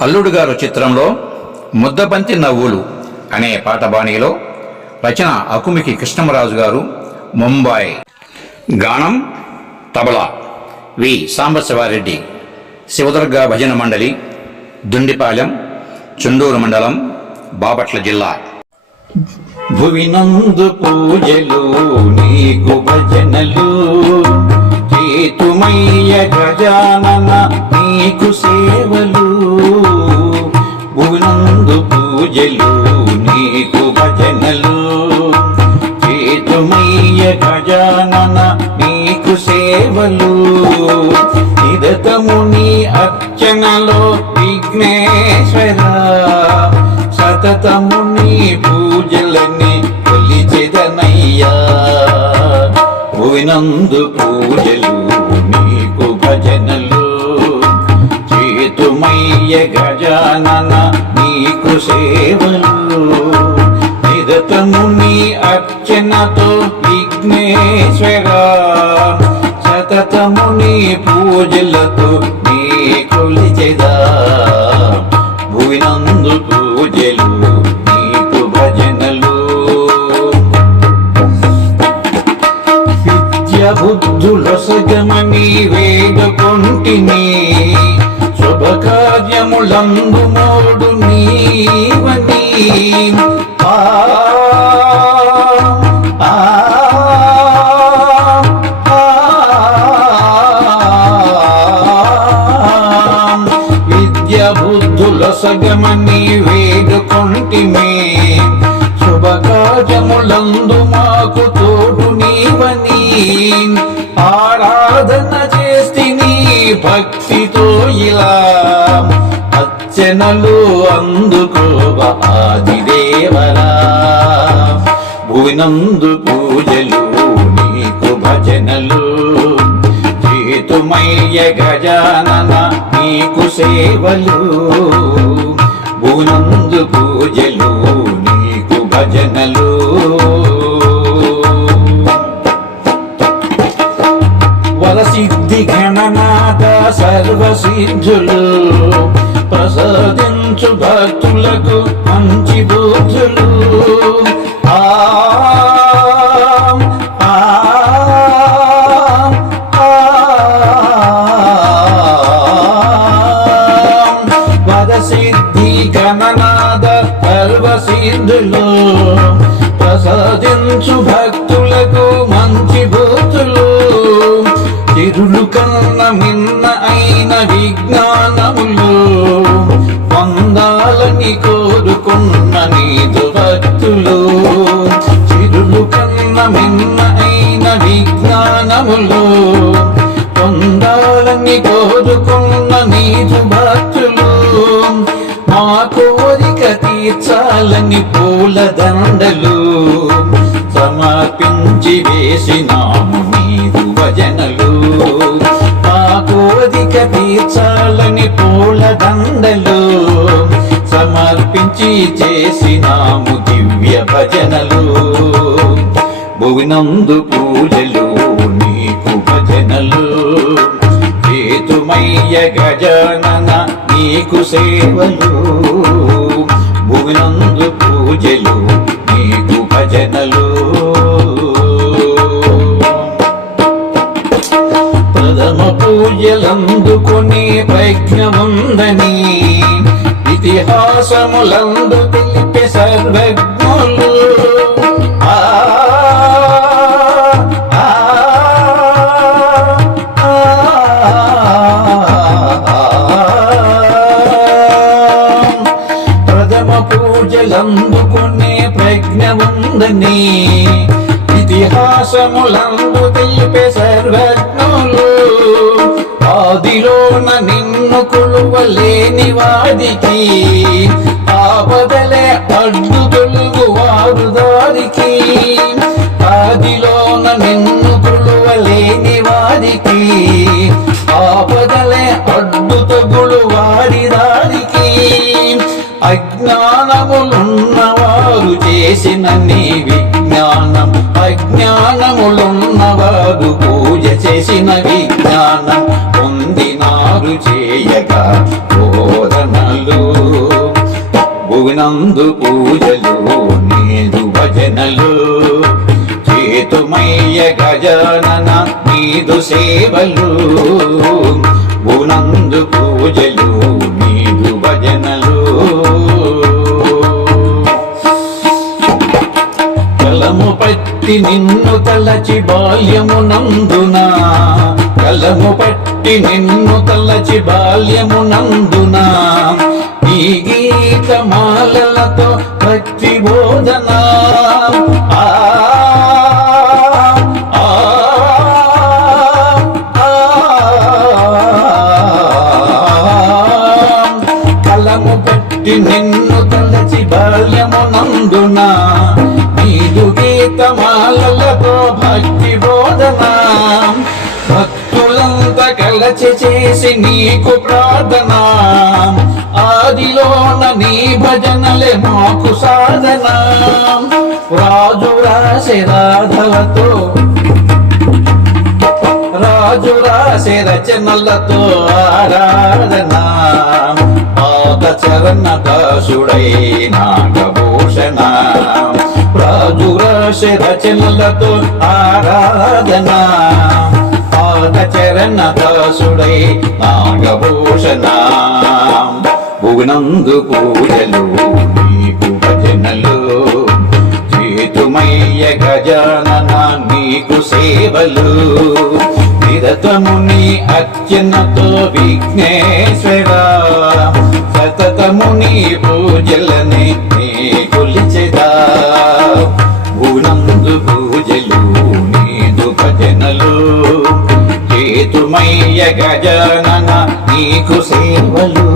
అల్లుడు గారు చిత్రంలో ముద్దబంతి నవ్వులు అనే పాట బాణీలో రచన అకుమికి కృష్ణమరాజు గారు ముంబాయి గానం తబలా. వి. సాంబశివారెడ్డి. శివదుర్గ భజన మండలి దుండిపాలెం చుండూరు మండలం బాపట్ల జిల్లా. భువినందు పూజలు నీకు భజనలు. హేతుమయ్య గజానన నీకు సేవలు. భువినందు పూజలు నీకు భజనలు. హేతుమయ్య గజానన నీకు సేవలు. నిరతముని అర్చనలో విఘ్నేశ్వర సతతము ప్రభువినందు పూజలు నీకు భజనలు. చేతుమయ్య గజానన నీకు సేవలు. నిరతము నీ అర్చనతో విఘ్నేశ్వర. సతతము నీ పూజలతో నీ కొలిచెదా భువినందు పూజలు ఆ విద్య బుద్ధుల సగమని వేడుకొంటిమే శుభకార్యములందు మాకు తోడు నీవని. ఆరాధన చేస్తిని భక్తితో ఇలా అర్చనలు అందుకోవ ఆదిదేవరా. భువినందు పూజలు నీకు భజనలు. చేతుమయ్య గజానన నీకు సేవలు. భువినందు పూజలు నీకు భజనలు. వరసిద్ధి గణనాథ సర్వసిద్ధులు. ప్రసాదించు భక్తులకు మంచి బుద్ధులు ఆ ఆ, ఆ. గణనాథ సర్వసిద్ధులు ప్రసాదించు భక్తులకు కన్న అయిన విజ్ఞానములు పొందాలని కోరుకున్న నీదు భక్తులు. మా కోరిక తీర్చాలని పూల దండలు సమర్పించి వేసినాము నీవు భజనలు మా కోరిక తీర్చాలని పూల దండలు సమర్పించి చేసినాము దివ్య భజనలు. భువినందు పూజలు నీకు భజనలు. చేతుమయ్య గజానన నీకు సేవలు. భువినందు పూజలు నీకు భజనలు. ప్రథమ పూజలందుకొని ప్రజ్ఞముందని ఇతిహాసములందు తెలిపే సర్వజ్ఞులు. లేని వాడికి ఆపదలే అడ్డు తొలుగు వారు దారికి ఆదిలోన నిన్ను కొలువలేని వారికి ఆపదలే అడ్డు తగులు వారి దారికి అజ్ఞానములున్నవారు చేసిన నీ విజ్ఞానం అజ్ఞానములున్నవారు పూజ చేసిన విజ్ఞానం చేయగా బోధనలు. భువినందు పూజలు నీదు భజనలు. చేతుమయ్య గజానన నీదు సేవలు. భువనందు పూజలు నీదు భజనలు. కలము పట్టి నిన్ను తలచి బాల్యము బాల్యమునందున కలము పట్టి పుట్టి నిన్ను తలచి బాల్యమునందున ఈ గీత మాలలతో భక్తి బోధన ఆ, ఆ, ఆ. కలము పెట్టి నిన్ను తలచి బాల్యమునందున నీదు గీతమాలలతో భక్తి భక్తులంతా చేసి నీకు ప్రార్థన. ఆదిలోన నీ భజనలే మాకు సాధన. రాజు రాశి రాధలతో రాజు రాసే రచనలతో ఆరాధన. పాద చరణ దాసుడై నాగభూషణ. రాజు రాసే రచనలతో ఆరాధనా. చరణ దాసుడై నాగభూషణ. భువనందు పూజలు నీకు భజనలు. చేతుమయ్య గజానన నీకు సేవలు. నిరతము నీ అర్చనతో విఘ్నేశ్వర. సతతముని నీ పూజలని నీకు సేవలు